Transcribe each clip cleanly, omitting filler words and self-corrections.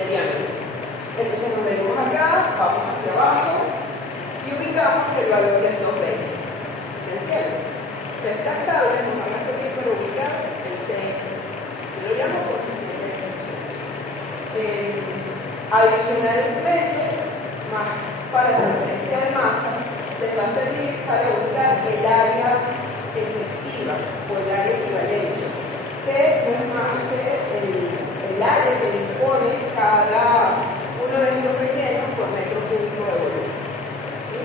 de diámetro. Entonces nos venimos acá, vamos hacia abajo y ubicamos que el valor es 220. ¿Se entiende? O sea, estas tablas nos van a servir para ubicar el CF. Yo lo llamo coeficiente de fricción. Adicionalmente, más para transferencia de masa, les va a servir para buscar el área efectiva o el área equivalente, que no es más que el área que dispone cada uno de estos rellenos por metro cúbico de volumen. ¿Sí?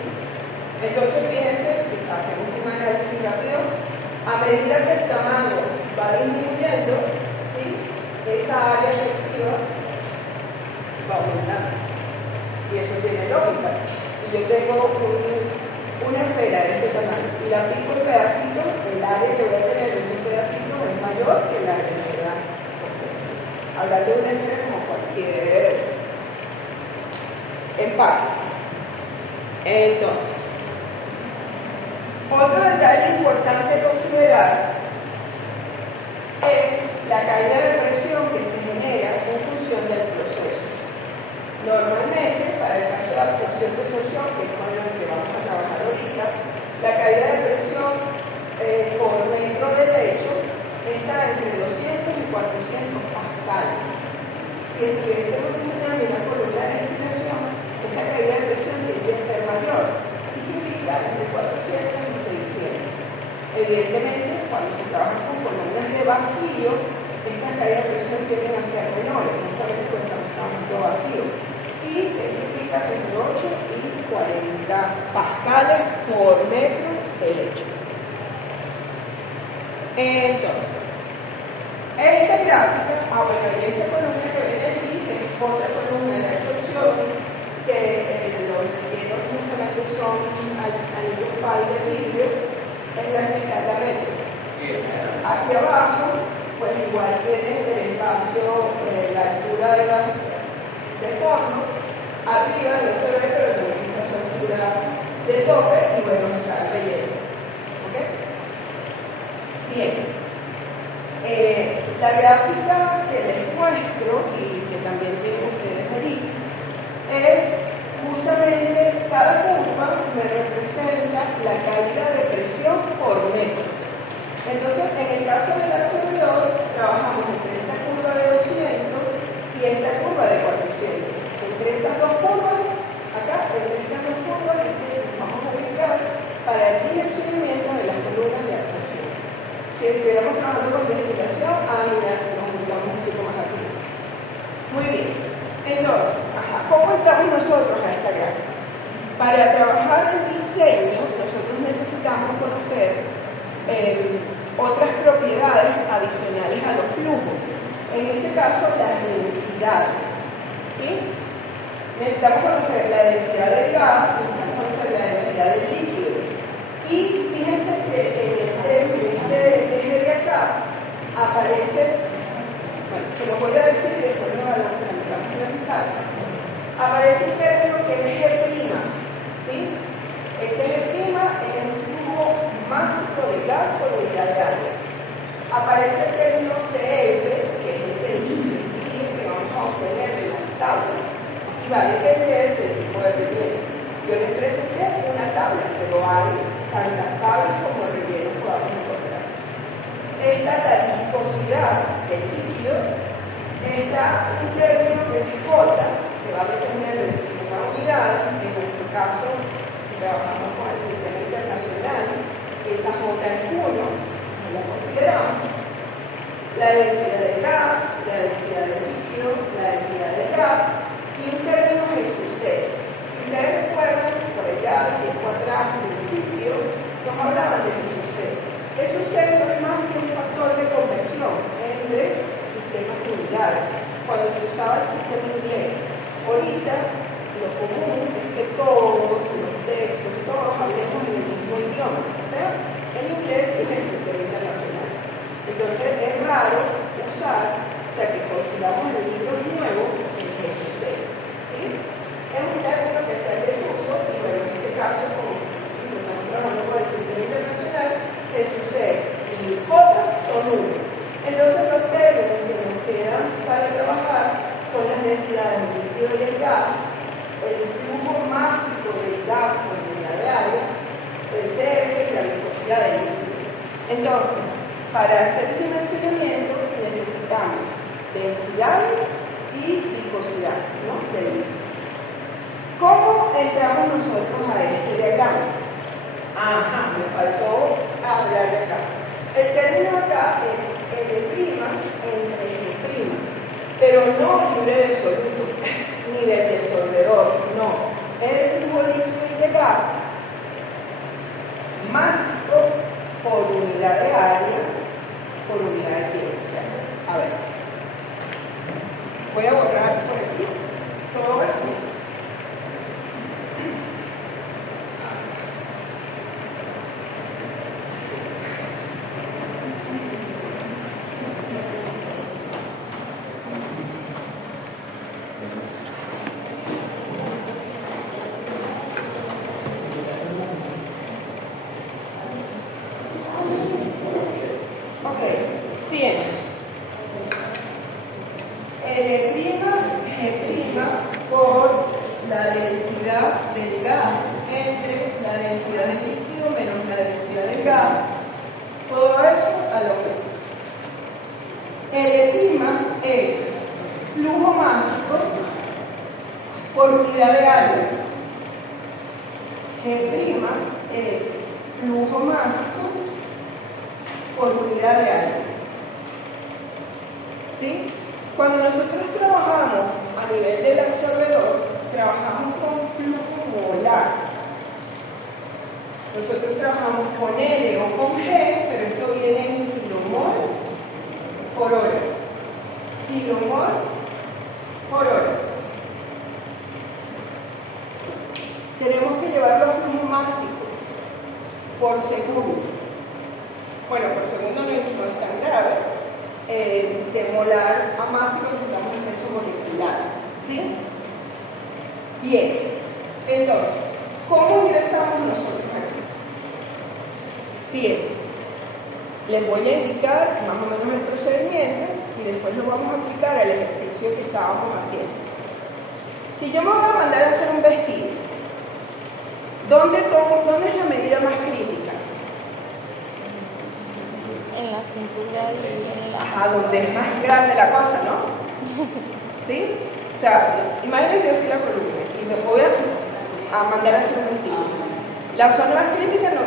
Entonces, fíjense, si hacemos un análisis rápido, a medida que el tamaño va disminuyendo, ¿sí?, esa área efectiva va aumentando. Y eso tiene lógica. Si yo tengo una esfera de este tamaño y la pico en pedacitos, el área que voy a tener de esos pedacitos es mayor que la esfera completa. Hablar de una esfera como cualquier empaque. Entonces, otro detalle importante considerar es la caída de presión que se genera en función del proceso. Normalmente, para el caso de absorción-desorción, que es con el que vamos a trabajar ahorita, la caída de presión por metro de lecho está entre 200 y 400 pascales. Si estuviésemos diseñando una columna de destilación, esa caída de presión tendría a ser mayor y se ubica entre 400 y 600. Evidentemente, cuando se trabaja con columnas de vacío, estas caídas de presión tienden a ser menores, justamente porque estamos trabajando vacío. Y se ubica entre 8 y 40 pascales por metro de lecho. Entonces, esta gráfica, y esa columna que ven aquí, que es otra columna de absorción, que los rellenos justamente son anillos pal de vidrio, es la que está la metro. Sí. Aquí abajo, pues igual tiene el espacio, la altura de forno. Arriba no se ve, pero también está su altura de tope y bueno, está el relleno. ¿Ok? Bien. La gráfica que les muestro y que también tienen ustedes allí es justamente cada curva me representa la caída de presión por metro. Entonces, en el caso del absorbedor, trabajamos entre esta curva de 200 y esta curva de 400. Entre esas dos curvas, acá, entre estas dos curvas, vamos a ubicar para el direccionamiento de las columnas de absorción. Si estuviéramos trabajando con destilación, nos ubicamos un poquito más arriba. Muy bien. Entonces, ¿cómo entramos nosotros a esta gráfica? Para trabajar el diseño, nosotros necesitamos conocer otras propiedades adicionales a los flujos. En este caso, las densidades. ¿Sí? Necesitamos conocer la densidad del gas, necesitamos conocer la densidad del líquido. Y fíjense que en este eje de acá aparece, bueno, se lo voy a decir y después lo vamos a finalizar. Aparece un término que es G', ¿sí? Ese G' es el flujo máximo de gas por unidad de área. Aparece el término CF, que es el que vamos a obtener de las tablas. Y va a depender del tipo de relleno. Yo les presenté una tabla, pero hay tantas tablas como rellenos que vamos a encontrar. Esta es la viscosidad del líquido. Está un término que es J, que va a depender del sistema de unidades. En nuestro caso, si trabajamos con el sistema internacional, esa J es 1, no la consideramos. La densidad del gas, la densidad del líquido, la densidad del gas. Y un término Jesús. Si ustedes recuerdan, por allá, tiempo atrás, al principio, nos hablaban de Jesús. Jesús no es más que un factor de conversión entre sistemas de unidades, cuando se usaba el sistema inglés. Ahorita, lo común es que todos los textos, todos hablemos en el mismo idioma, o sea, el inglés es el sistema internacional. Entonces, es raro usar, o sea, que consigamos en libros nuevos el Jesús. ¿Sí? Es un término que está en desuso y bueno, en este caso, como si estamos trabajando con el sistema internacional, Jesús y J son 1. Entonces los términos que nos quedan para trabajar son las densidades gas, el flujo másico del gas por unidad de área, el CF y la viscosidad del líquido. Entonces, para hacer el dimensionamiento necesitamos densidades y viscosidad, ¿no?, del líquido. ¿Cómo entramos nosotros a este diagrama? Ajá, me faltó hablar de acá. El término acá es L' entre G', pero no libre de solito, ni del disolvedor, no. El flujo líquido de gas másico por unidad de área, por unidad de tiempo. O sea, a ver, voy a borrar por aquí todo esto. Si yo me voy a mandar a hacer un vestido, ¿dónde es la medida más crítica? En la cintura y en la... donde es más grande la cosa, ¿no? ¿Sí? O sea, imagínense yo soy la columna y me voy a mandar a hacer un vestido. La zona más crítica no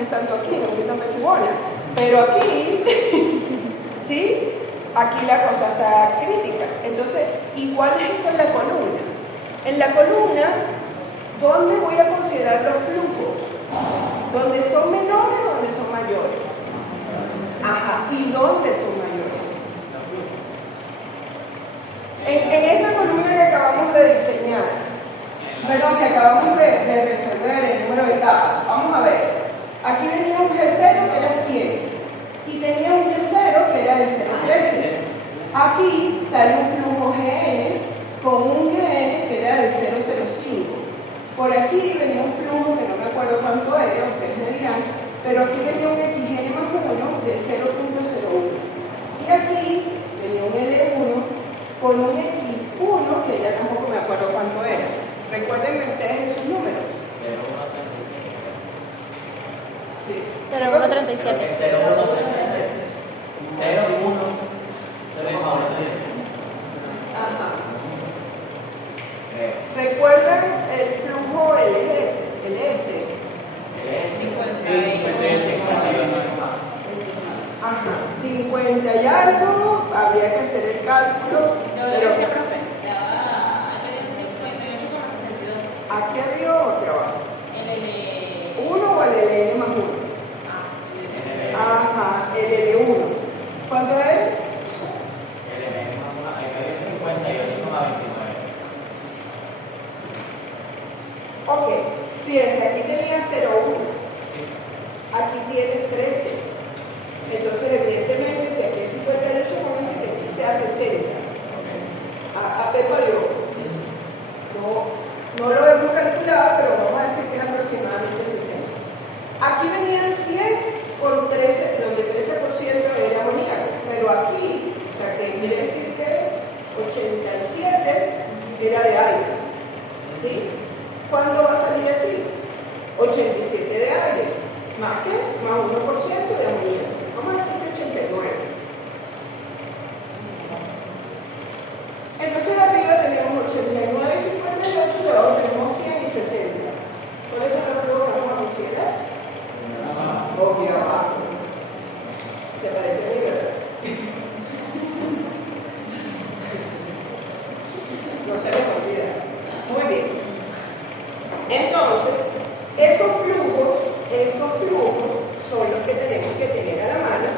es tanto aquí, no soy tan pechugona, pero aquí, ¿sí? Aquí la cosa está crítica. Entonces, igual es con la columna. En la columna, ¿dónde voy a considerar los flujos? ¿Dónde son menores o dónde son mayores? Ajá, ¿y dónde son mayores? En esta columna que acabamos de diseñar, perdón, que acabamos de resolver el número de etapas, vamos a ver. Aquí venía un G0 que era 100. Y tenía un G0 que era de 0,13. Aquí sale un flujo GN con un GN que era de 0,05. Por aquí venía un flujo que no me acuerdo cuánto era, ustedes me dirán, pero aquí venía un XGN más 1 de 0,01. Y aquí venía un L1 con un X1 que ya tampoco me acuerdo cuánto era. Recuérdenme ustedes esos números. 0,137. 0,1. Ajá. ¿Recuerdan el flujo LS? 58. Ajá, 50 y algo, habría que hacer el cálculo. Pero aquí había otro abajo. ¿1 o el LN más 1? Ajá, el L1. ¿Cuánto es? El LN más 1, ahí había 58,29. Ok, fíjense, aquí tenía 0,1. Sí. Aquí tiene 13. Entonces, evidentemente, si aquí es 58, pónganse que aquí sea 60. Se parece a mí, ¿verdad? No se les olvida. Muy bien. Entonces, esos flujos son los que tenemos que tener a la mano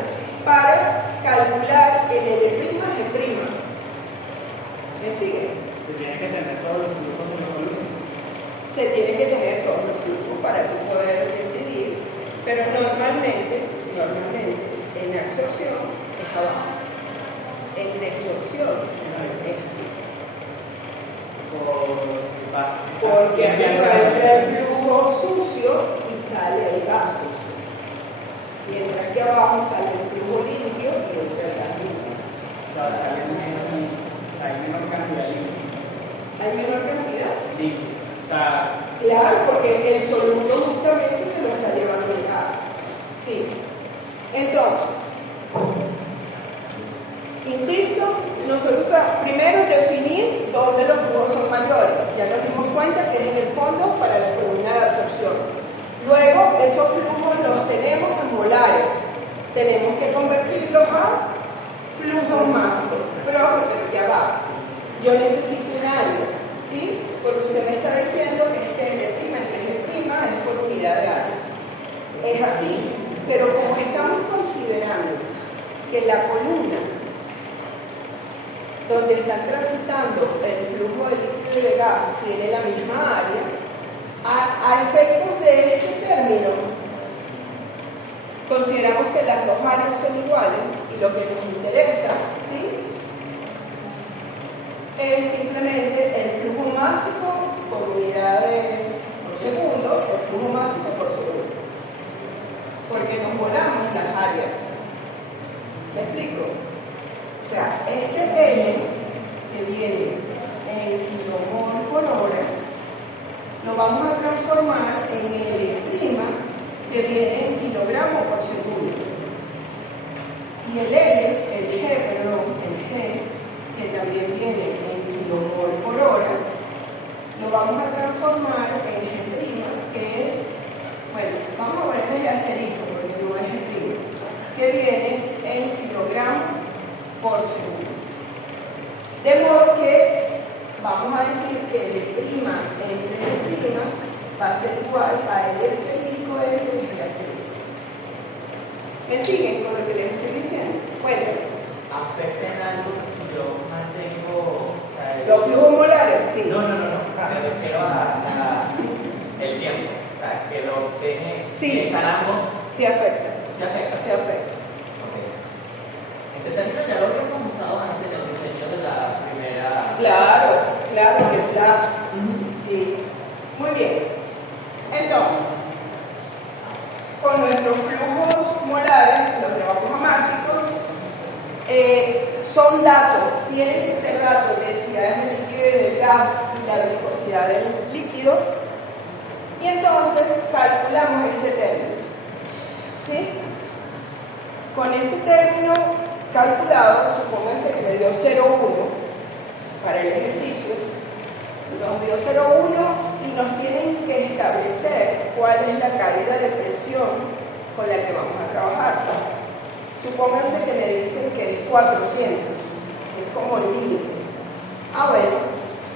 para calcular el L' G'. ¿Me siguen? Se tiene que tener todos los flujos de los volúmenes. Se tiene que tener todos los flujos para tú poder decidir, pero normalmente en absorción es abajo, en desorción es porque arriba entra el flujo sucio y sale el gas sucio, mientras que abajo sale el flujo limpio y entra el gas limpio. Claro, hay menor cantidad de líquido. ¿Hay menor cantidad? Líquido. O sea, Claro, porque el soluto justamente se lo está llevando el gas. Sí. Entonces, insisto, nosotros primero definir dónde los flujos son mayores. Ya nos dimos cuenta que es en el fondo para la columna de absorción. Luego, esos flujos los tenemos en molares. Tenemos que convertirlos a flujos másicos. Profe, pero ya va. Yo necesito un área, ¿sí? Porque usted me está diciendo que es que L' entre G' es por unidad de área. Es así, pero como estamos considerando que la columna donde están transitando el flujo de líquido y de gas tiene la misma área, a efectos de este término, consideramos que las dos áreas son iguales y lo que nos interesa, ¿sí?, es simplemente el flujo másico por unidades por segundo, el flujo másico por segundo, porque nos volamos las áreas. ¿Me explico? O sea, este L que viene en kilomol por hora lo vamos a transformar en L' que viene en kilogramos por segundo. Y el G, que también viene en kilomol por hora, lo vamos a transformar en G', que es, bueno, vamos a ponerle el asterisco porque no es G', que viene en kilogramos por segundo. De modo que vamos a decir que L' entre G' va a ser igual a L asterisco entre G asterisco. ¿Me siguen con lo que les estoy diciendo? Bueno, ¿afecta en algo si yo mantengo, o sea, los flujos molares, sí. No. Me refiero a el tiempo. O sea, que lo deje. Sí. Que están ambos. Sí afecta. ¿Se afecta? Sí afecta. Ok. Este término ya lo habíamos usado antes en el diseño de la primera. Claro, que flash. Sí. Muy bien. Entonces, con nuestros flujos molares, los llevamos a másicos, son datos, tienen que ser datos de densidades de líquido y de gas y la viscosidad del líquido, y entonces calculamos este término. ¿Sí? Con ese término calculado, supónganse que me dio 0,1 para el ejercicio, nos dio 0,1 y nos tienen que establecer cuál es la caída de presión con la que vamos a trabajar. Supónganse que me dicen que es 400, que es como el límite. Bueno,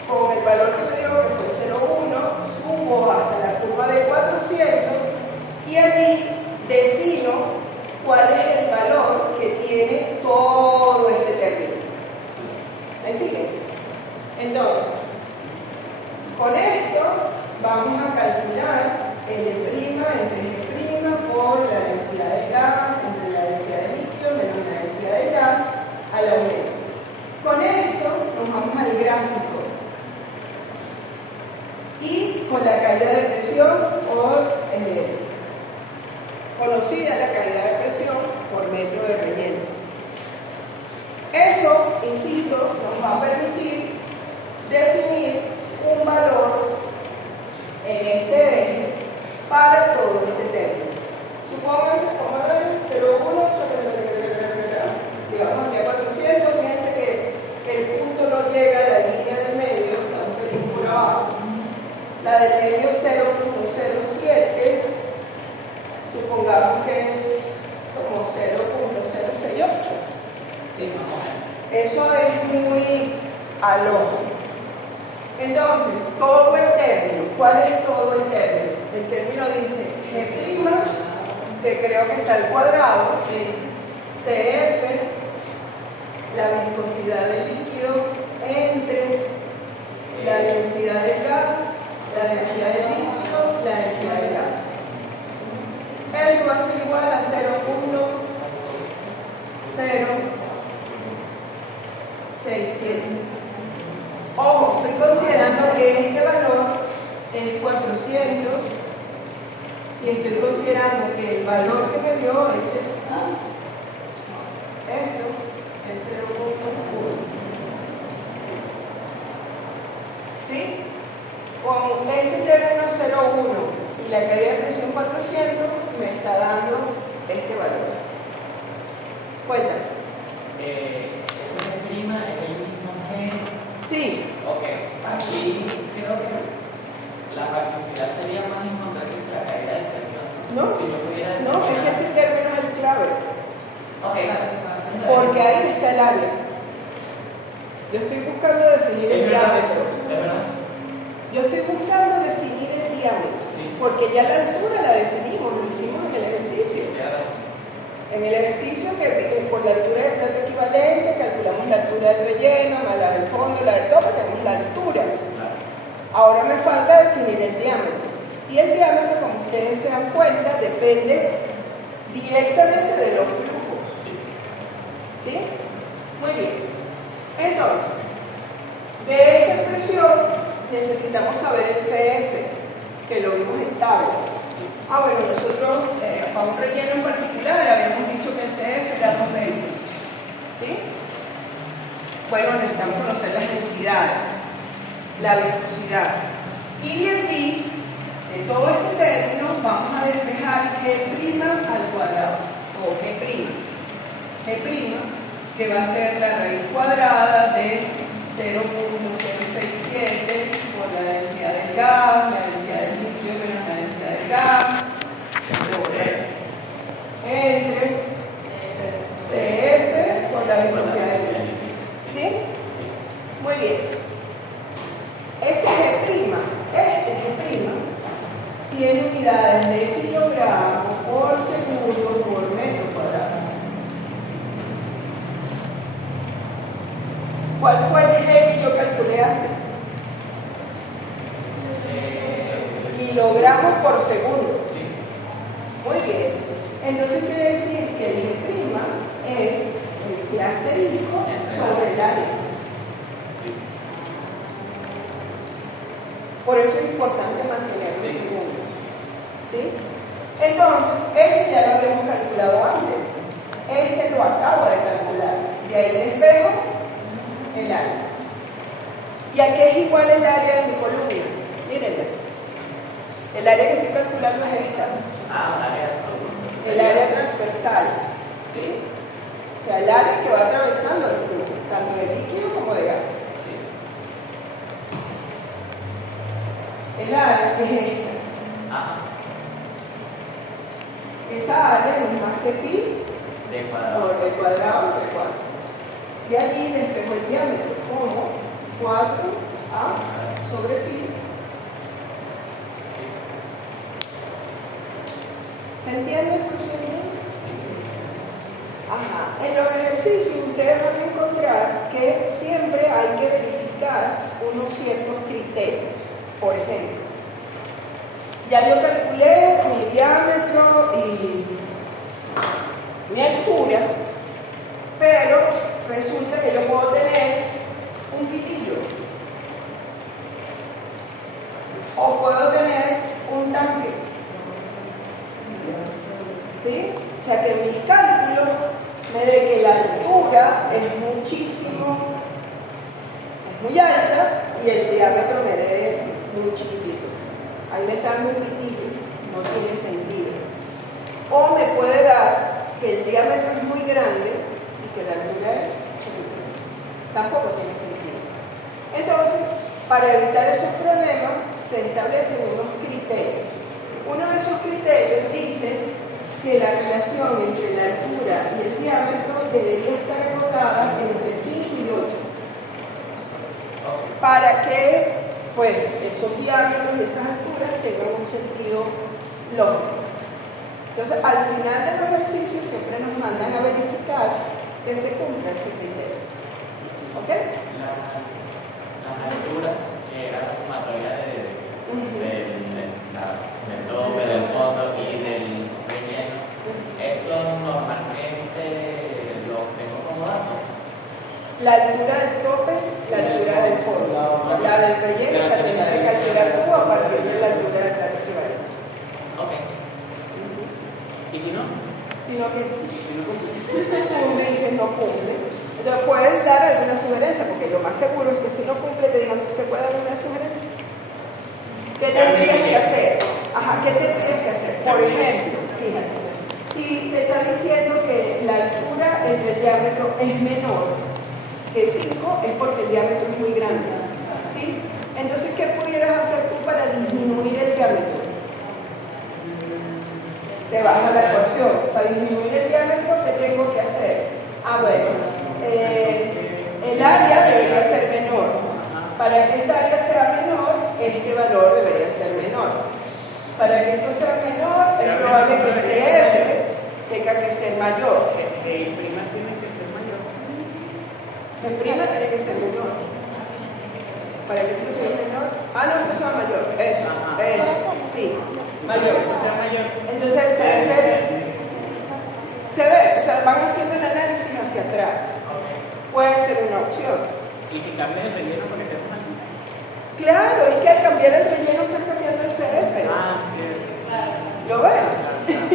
con el valor que me dio, que fue 0,1, subo hasta la curva de 400 y allí defino cuál es el valor que tiene todo este término. ¿Me siguen? Entonces, con esto vamos a calcular L' entre G' por la densidad de gas entre la densidad de líquido menos la densidad de gas al aumento. Con esto nos vamos al gráfico y con la caída de presión conocida la caída de presión por metro de relleno. Eso, insisto, nos va a permitir definir un valor en este eje para todo este término. Supónganse, como ven, 0,1, digamos aquí a 400, fíjense que el punto no llega a la línea del medio, está un pelín por abajo. La del medio 0,07, supongamos que es como 0,05, muy al ojo. Entonces, todo el término, ¿cuál es todo el término? El término dice G', que creo que está al cuadrado, CF, la viscosidad del líquido entre la densidad del gas, la densidad del líquido, la densidad del gas. Eso va a ser igual a 0.067. Ojo, estoy considerando que este valor es 400 y estoy considerando que el valor que me dio es esto es 0.1. ¿Sí? Con este término 0.1 y la caída de presión 400 me está dando este valor. Cuéntame. Ese G' es el mismo G. Sí. Ok, aquí creo que la practicidad sería más encontrar que sea la caída de presión. No, si yo pudiera no, es que ese término es el clave. Ok. Porque ahí está el área. Yo estoy buscando definir el diámetro. ¿Es verdad? Yo estoy buscando definir el diámetro. Sí. Porque ya la altura la definimos, lo hicimos en el ejercicio. En el ejercicio que por la altura del plato equivalente calculamos la altura del relleno, más la del fondo, la del tope, tenemos la altura. Claro. Ahora me falta definir el diámetro. Y el diámetro, como ustedes se dan cuenta, depende directamente de los flujos. Sí. ¿Sí? Muy bien. Entonces, de esta expresión necesitamos saber el CF, que lo vimos en tablas. Bueno, nosotros para un relleno en particular habíamos dicho que el CF era 220. ¿Sí? Bueno, necesitamos conocer las densidades, la viscosidad. Y de allí, de todo este término, vamos a despejar G' al cuadrado, o G'. G', que va a ser la raíz cuadrada de 0.067 por la densidad del gas, la densidad del líquido menos la densidad del gas, entre CF por la viscosidad del líquido. ¿Sí? Muy bien. Ese G', este G', tiene unidades de kilogramos por segundo por metro cuadrado. ¿Cuál fue el G que yo calculé antes? Kilogramos por segundo. Sí. Muy bien. Entonces quiere decir que el G' es el asterisco sobre el área. Sí. Por eso es importante mantenerse en Sí. segundos. ¿Sí? Entonces, este ya lo habíamos calculado antes. Este lo acabo de calcular. De ahí despejo el área. ¿Y a qué es igual el área de mi columna? Mírenla. El área que estoy calculando es esta. El área transversal. ¿Sí? O sea, el área que va atravesando el flujo, tanto de líquido como de gas. Sí. El área que es esta. Ajá. Esa área no es más que pi De cuadrado. por el cuadrado de 4. De allí despejo el diámetro como 4a sobre pi. Sí. ¿Se entiende el procedimiento? Sí. Ajá. En los ejercicios ustedes van a encontrar que siempre hay que verificar unos ciertos criterios. Por ejemplo, ya yo calculé mi diámetro y mi altura, pero resulta que yo puedo tener un pitillo o puedo tener un tanque. ¿Sí? O sea que mis cálculos me den que la altura es muchísimo, es muy alta y el diámetro me dé muy chiquitito. Ahí me está dando un pitillo, no tiene sentido. O me puede dar que el diámetro es muy grande y que la altura es chiquitita. Tampoco tiene sentido. Entonces, para evitar esos problemas, se establecen unos criterios. Uno de esos criterios dice que la relación entre la altura y el diámetro debería estar acotada entre 5 y 8. para que pues esos diámetros y esas alturas tengan un sentido lógico. Entonces, al final del ejercicio siempre nos mandan a verificar que se cumpla ese criterio. ¿Ok? Las alturas, que era la sumatoria del tope, del fondo y del relleno, eso normalmente lo tengo como dato. La altura del tope, la altura del fondo. La del relleno la tienes que calcular tú a partir de la altura del plano equivalente. Ok. ¿Y si no? Sino que tú me dices no cumple. Entonces puedes dar alguna sugerencia, porque lo más seguro es que si no cumple te digan, ¿te puede dar una sugerencia? ¿Qué tendrías que hacer? Ajá, ¿qué tendrías que hacer? Por ejemplo, fíjate, si te está diciendo que la altura entre el diámetro es menor que 5, es porque el diámetro es muy grande, ¿sí? Entonces, ¿qué pudieras hacer tú para disminuir el diámetro? Te vas a la ecuación. Para disminuir el diámetro, ¿qué tengo que hacer? Bueno, el área debería ser menor. Para que esta área sea menor, este valor debería ser menor. Para que esto sea menor, es probable que el CF tenga que ser mayor. El prima tiene que ser mayor. El prima tiene que ser menor. Para que esto sea menor. No, esto sea mayor. Eso. Sí, mayor. Sea mayor. Entonces el CF se ve, o sea, van haciendo el análisis hacia atrás. Puede ser una opción. Y si cambias el relleno para que sea más alto. Claro, es que al cambiar el relleno estás cambiando el CF. Sí. ¿Lo ven? Claro.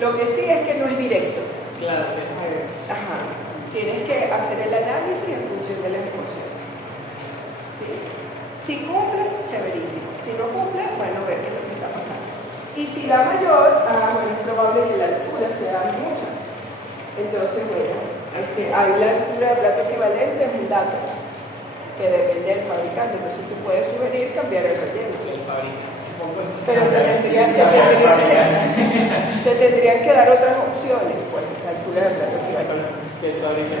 Lo que sí es que no es directo. Claro. Ajá. Tienes que hacer el análisis en función de la ejecución. ¿Sí? Si cumple, chéverísimo. Si no cumple, bueno, ver qué es lo que está pasando. Y si da mayor, bueno, es probable que la altura sea mucha. Entonces, bueno, ahí la altura de plato equivalente es un dato que depende del fabricante. Entonces tú puedes sugerir cambiar el relleno. El fabricante. Pero te tendrían que dar otras opciones, pues, la altura del plato equivalente.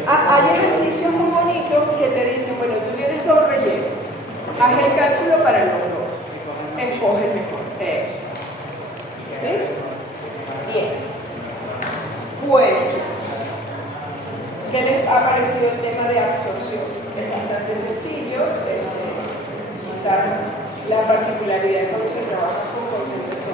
Hay ejercicios muy bonitos que te dicen, bueno, tú tienes 2 rellenos, haz el cálculo para los 2, escoge el mejor. Eso. ¿Sí? Bien. Bueno, ¿qué les ha parecido el tema de absorción? Es bastante sencillo, quizás la particularidad de cómo se trabaja